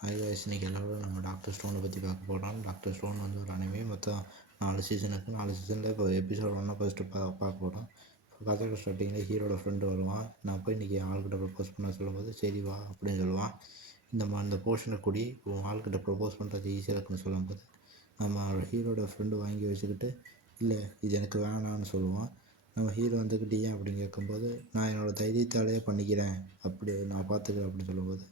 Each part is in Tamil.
ஹாய் காய்ஸ், இன்றைக்கி எல்லோரும் நம்ம டாக்டர் ஸ்டோனை பற்றி பார்க்க போகிறோம். டாக்டர் ஸ்டோன் வந்து ஒரு அனிமே மொத்தம் 4 சீசன் இருக்குது. 4 சீசனில் இப்போ எபிசோட் 1 ஃபஸ்ட்டு பார்க்க போகிறோம். இப்போ கதையோட ஸ்டார்டிங்கில் ஹீரோட ஃப்ரெண்டு வருவான். நான் போய் இன்றைக்கி ஆள்கிட்ட ப்ரப்போஸ் பண்ண சொல்லும்போது சரி வா அப்படின்னு சொல்லுவான். இந்த போர்ஷனை கூடி ஆள்கிட்ட ப்ரப்போஸ் பண்ணுறது ஈஸியாக இருக்குன்னு சொல்லும்போது நம்ம ஹீரோட ஃப்ரெண்டு வாங்கி வச்சுக்கிட்டு இல்லை இது எனக்கு வேணான்னு சொல்லுவான். நம்ம ஹீரோ வந்துக்கிட்டு ஏன் அப்படின்னு கேட்கும்போது நான் என்னோடய தைரியத்தாலேயே பண்ணிக்கிறேன், அப்படி நான் பார்த்துக்கிறேன் அப்படின்னு சொல்லும்போது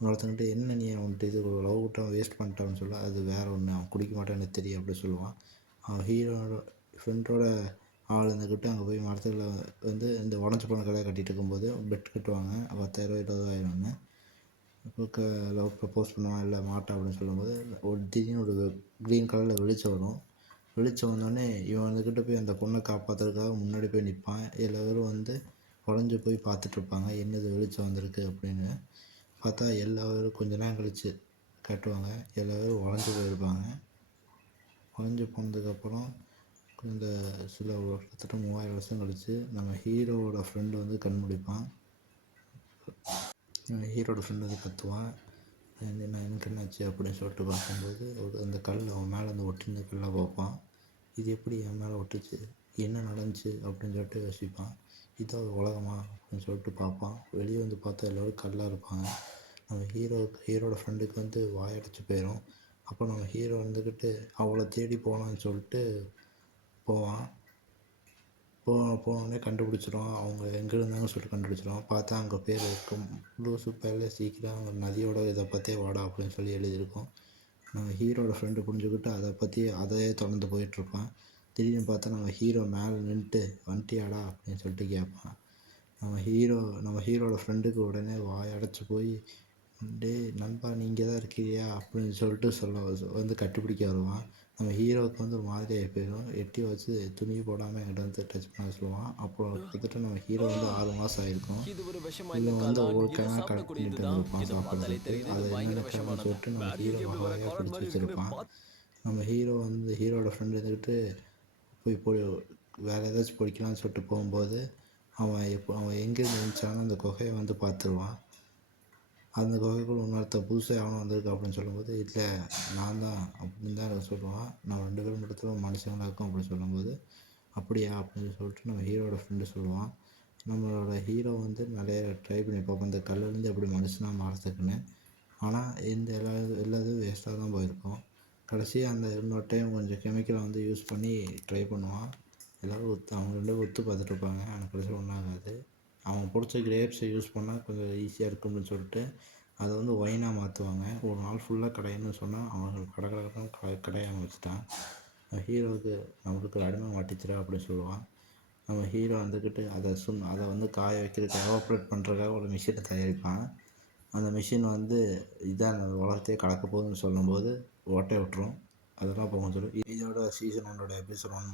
இன்னொருத்தங்கிட்ட என்ன நீ அவன்கிட்ட இது லவ் விட்டான் வேஸ்ட் பண்ணிட்டான்னு சொல்ல அது வேறு ஒன்று, அவன் குடிக்க மாட்டான்னு தெரியும் அப்படி சொல்லுவான். அவன் ஹீரோட ஃப்ரெண்டோட ஆள் இருந்துக்கிட்டு அங்கே போய் மரத்தில் வந்து இந்த உடஞ்சி போன கடையை கட்டிகிட்டு இருக்கும்போது பெட் கட்டுவாங்க. 10,000 20,000ன்னு இப்போ லவ் ப்ரப்போஸ் பண்ணுவான் இல்லை மாட்டான் அப்படின்னு சொல்லும்போது ஒரு திடீர்னு ஒரு க்ரீன் கலரில் வெளிச்சம் வரும். வெளிச்சம் வந்தோடனே இவன் வந்துக்கிட்ட போய் அந்த பொண்ணை காப்பாற்றுறதுக்காக முன்னாடி போய் நிற்பான். எல்லோரும் வந்து உடஞ்சி போய் பார்த்துட்ருப்பாங்க என்னது வெளிச்சம் வந்திருக்கு அப்படின்னு. பார்த்தா எல்லோரும் கொஞ்ச நேரம் கழித்து காட்டுவாங்க. எல்லோரும் உடஞ்சி போயிருப்பாங்க. உடஞ்சி போனதுக்கப்புறம் இந்த சில கிட்டத்தட்ட 3000 வருஷம் கழித்து நம்ம ஹீரோவோட ஃப்ரெண்டு வந்து கண் முழிப்பான். ஹீரோட ஃப்ரெண்டு வந்து கத்துவான், என்ன எனக்கு என்னாச்சு அப்படின்னு சொல்லிட்டு பார்க்கும்போது அந்த கல் அவன் மேலே வந்து ஒட்டின கல்லாக பார்ப்பான். இது எப்படி என் மேலே ஒட்டுச்சு, என்ன நடந்துச்சு அப்படின்னு சொல்லிட்டு யோசிப்பான். இதான் உலகமா அப்படின்னு சொல்லிட்டு பார்ப்பான். வெளியே வந்து பார்த்தா எல்லோரும் கல்லாக இருப்பாங்க. நம்ம ஹீரோட ஃப்ரெண்டுக்கு வந்து வாயடைச்சு போயிடும். அப்போ நம்ம ஹீரோ வந்துக்கிட்டு அவளை தேடி போகலான்னு சொல்லிட்டு போவான். போனோடனே கண்டுபிடிச்சிருவான், அவங்க எங்கே இருந்தாங்கன்னு சொல்லிட்டு கண்டுபிடிச்சிருவான். பார்த்தா அங்கே பேர் இருக்கும், லூசு பேரில் சீக்கிரம் அவங்க நதியோட இதை பற்றியே வாடா அப்படின்னு சொல்லி எழுதியிருக்கும். நம்ம ஹீரோட ஃப்ரெண்டு புரிஞ்சுக்கிட்டு அதையே தொடர்ந்து போயிட்டுருப்பான். திடீர்னு பார்த்தா நம்ம ஹீரோ மேலே நின்றுட்டு வந்துட்டியாடா அப்படின்னு சொல்லிட்டு கேட்பான். நம்ம ஹீரோட ஃப்ரெண்டுக்கு உடனே வாயடைச்சி போய் டேய் நண்பா நீ இங்கே தான் இருக்கிறியா அப்படின்னு சொல்லிட்டு வந்து கட்டிப்பிடிக்க வருவான். நம்ம ஹீரோவுக்கு வந்து ஒரு மாதிரியாக போயிடும். எட்டி வச்சு துணி போடாமல் என்கிட்ட வந்து டச் பண்ண சொல்லுவான். அப்புறம் கிட்டத்தட்ட நம்ம ஹீரோ வந்து 6 மாதம் ஆகிருக்கும். இவன் வந்து ஒவ்வொரு கிழமை கட் பண்ணிட்டு வந்துருப்பான் சாப்பிட்றதுக்கு. அதை என்னென்ன கிழமைன்னு சொல்லிட்டு நம்ம ஹீரோ வகையாக பிடிச்சி வச்சுருப்பான். நம்ம ஹீரோட ஃப்ரெண்டு இருந்துக்கிட்டு போய் வேறு ஏதாச்சும் பிடிக்கலான்னு சொல்லிட்டு போகும்போது அவன் எங்கேருந்து இருந்துச்சானோ அந்த குகையை வந்து பார்த்துருவான். அந்த குகைக்குள்ள இன்னொருத்தன் புதுசாக எவனோ வந்திருக்கு அப்படின்னு சொல்லும்போது இல்லை நான் தான் அப்படின்னு தான் எனக்கு சொல்லுவான். நம்ம 2 பேரும் மட்டும் மனுஷங்களாக இருக்கோம் அப்படின்னு சொல்லும்போது அப்படியா அப்படின்னு சொல்லிட்டு நம்ம ஹீரோட ஃப்ரெண்டு சொல்லுவான். நம்மளோட ஹீரோ வந்து நிறைய ட்ரை பண்ணி பார்ப்போம் இந்த கல்லுலேருந்து எப்படி மனுஷனாக மாறத்துக்குன்னு. ஆனால் எல்லாத்தையும் வேஸ்ட்டாக தான் போயிருக்கும். கடைசியாக அந்த இன்னொரு டைம் கொஞ்சம் கெமிக்கலை வந்து யூஸ் பண்ணி ட்ரை பண்ணுவான். எல்லோரும் அவங்க 2 பேரும் ஒத்து பார்த்துட்ருப்பாங்க. ஆனால் கடைசியில் ஒன்றாகாது. அவங்க பிடிச்ச கிரேப்ஸை யூஸ் பண்ணால் கொஞ்சம் ஈஸியாக இருக்கும்னு சொல்லிட்டு அதை வந்து ஒயினாக மாற்றுவாங்க. ஒரு நாள் ஃபுல்லாக கடையணும்னு சொன்னால் அவங்க கடையாக வச்சுட்டான். ஹீரோவுக்கு நம்மளுக்கு அடிமை மாட்டிச்சிடா அப்படின்னு சொல்லுவான். நம்ம ஹீரோ வந்துக்கிட்டு அதை வந்து காய வைக்கிறதுக்கு எவாப்ரேட் பண்ணுறதுக்காக ஒரு மிஷினை தயாரிப்பான். அந்த மிஷின் வந்து இதான் உலகத்தையே கலக்க போகுதுன்னு சொல்லும்போது ஓட்டை விட்டுரும். அதெல்லாம் போகும் சொல்லி இதோட சீசன் 1 எபிசோட் 1